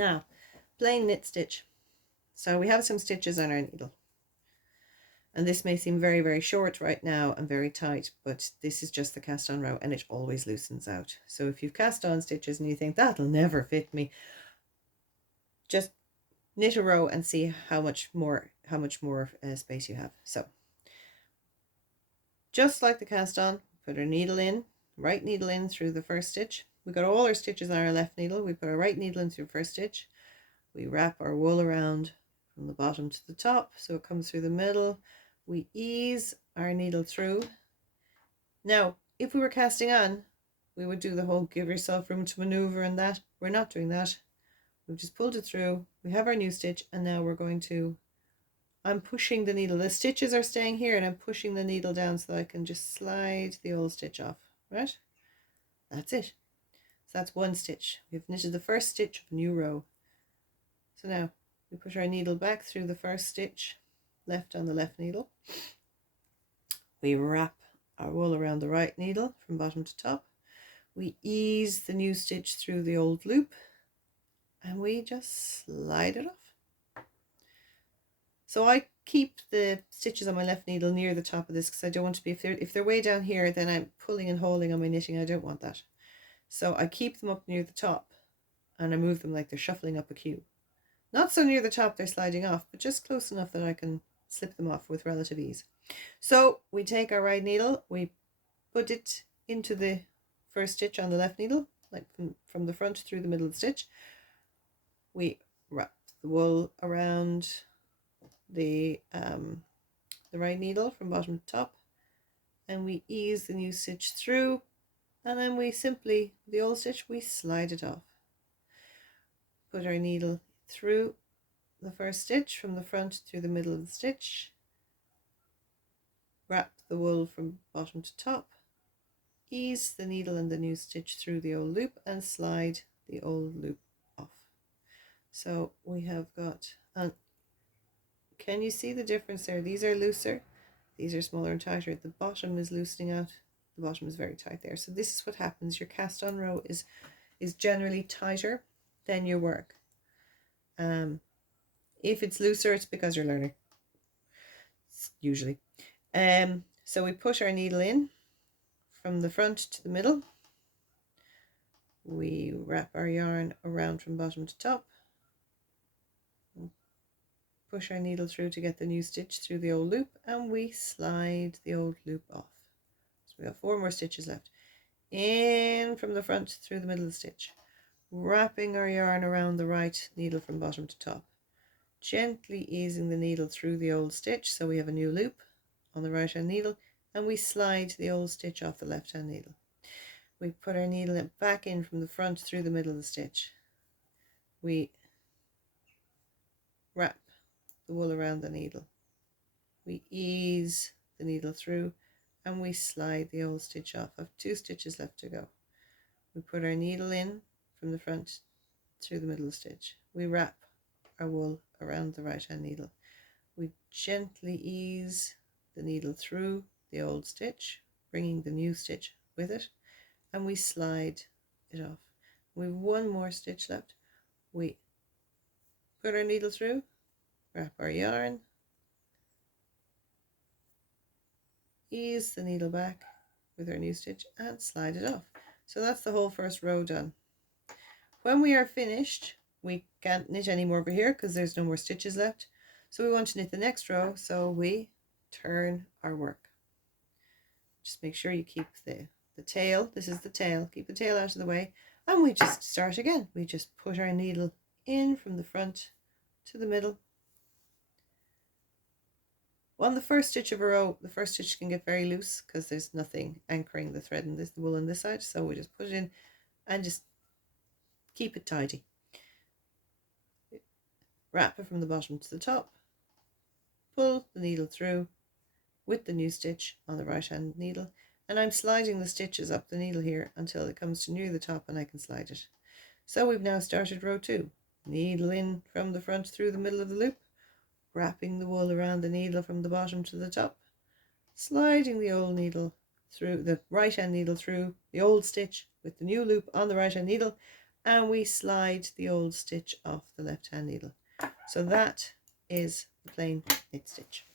Now, plain knit stitch. So we have some stitches on our needle. And this may seem very, very short right now and very tight, but this is just the cast on row and it always loosens out. So if you've cast on stitches and you think that'll never fit me, just knit a row and see how much more space you have. So just like the cast on, put our needle in, right needle in through the first stitch. We got all our stitches on our left needle. We put our right needle in through the first stitch. We wrap our wool around from the bottom to the top so it comes through the middle. We ease our needle through. Now, if we were casting on, we would do the whole give yourself room to maneuver and that. We're not doing that. We've just pulled it through. We have our new stitch and now we're going to, I'm pushing the needle. The stitches are staying here and I'm pushing the needle down so that I can just slide the old stitch off, right? That's it. So that's one stitch. We've knitted the first stitch of a new row. So now we push our needle back through the first stitch, left on the left needle. We wrap our wool around the right needle from bottom to top. We ease the new stitch through the old loop and we just slide it off. So I keep the stitches on my left needle near the top of this because I don't want to be, if they're way down here, then I'm pulling and holding on my knitting. I don't want that. So I keep them up near the top and I move them like they're shuffling up a queue. Not so near the top they're sliding off, but just close enough that I can slip them off with relative ease. So we take our right needle, we put it into the first stitch on the left needle, like from the front through the middle of the stitch. We wrap the wool around the right needle from bottom to top, and we ease the new stitch through, and then we simply, the old stitch, we slide it off. Put our needle through the first stitch from the front through the middle of the stitch, wrap the wool from bottom to top, ease the needle and the new stitch through the old loop and slide the old loop off. So we have got, can you see the difference there? These are looser, these are smaller and tighter. The bottom is loosening out, the bottom is very tight there. So this is what happens. Your cast on row is generally tighter than your work. If it's looser, it's because you're learning, usually. So we put our needle in from the front to the middle. We wrap our yarn around from bottom to top. Push our needle through to get the new stitch through the old loop, and we slide the old loop off. So we have 4 more stitches left. In from the front through the middle of the stitch, wrapping our yarn around the right needle from bottom to top, gently easing the needle through the old stitch so we have a new loop on the right hand needle, and we slide the old stitch off the left hand needle. We put our needle back in from the front through the middle of the stitch. We wrap the wool around the needle. We ease the needle through and we slide the old stitch off. I have 2 stitches left to go. We put our needle in from the front through the middle of the stitch. We wrap our wool around the right hand needle. We gently ease the needle through the old stitch, bringing the new stitch with it, and we slide it off. We have 1 more stitch left. We put our needle through, wrap our yarn, ease the needle back with our new stitch and slide it off. So that's the whole first row done. When we are finished, we can't knit any more over here because there's no more stitches left. So we want to knit the next row, so we turn our work. Just make sure you keep the tail, this is the tail, keep the tail out of the way, and we just start again. We just put our needle in from the front to the middle. On the first stitch of a row, the first stitch can get very loose because there's nothing anchoring the thread in this, the wool on this side, so we just put it in and just keep it tidy. Wrap it from the bottom to the top, pull the needle through with the new stitch on the right hand needle, and I'm sliding the stitches up the needle here until it comes to near the top and I can slide it. So we've now started row 2. Needle in from the front through the middle of the loop, wrapping the wool around the needle from the bottom to the top, sliding the old needle through the right hand needle through the old stitch with the new loop on the right hand needle, and we slide the old stitch off the left hand needle. So that is the plain knit stitch.